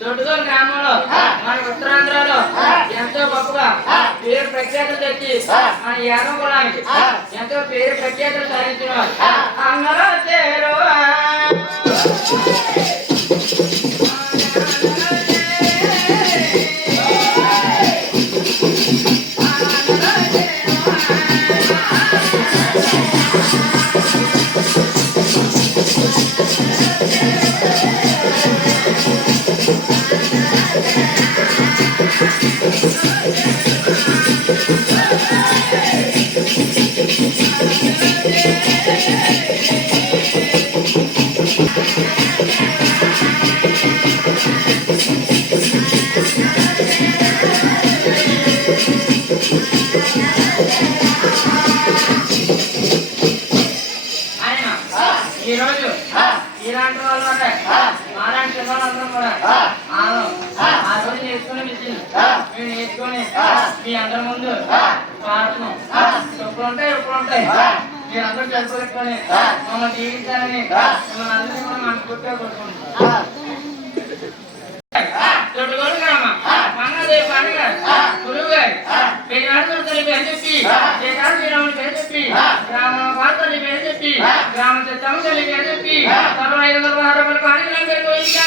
దొడ్డుగోలు గ్రామంలో మన ఉత్తరాంధ్రలో ఎంతో గొప్పగా పేరు ప్రఖ్యాతులు తెచ్చి మన యాదవ కులానికి ఎంతో పేరు ప్రఖ్యాతులు సాధించిన అందరూ చేరు ఇలాంటి వాళ్ళు మాలాంటి పిల్లలందరం కూడా ఆ రోజు నేర్చుకునే విషయం మేము నేర్చుకొని మీ అందరి ముందు పాడటం తప్పులు ఉంటాయి ఉప్పులు ఉంటాయి మీరందరూ చదువుకొని మమ్మల్ని జీవించాలని మిమ్మల్ని అందరినీ కూడా మనస్ఫూర్తిగా కోరుకుంటున్నాం. తొట్టుగోలు గ్రామ మంగళదేవి పండుగ గురువు గారు పేరు తల్లి పేరు చెప్పి శ్రీరాముని పేరు చెప్పి గ్రామ పార్తల్లి పేరు చెప్పి గ్రామ చెత్తమ్మ తల్లి పేరు చెప్పి 500 రూపాయల కానుకలు పేరు ఇంకా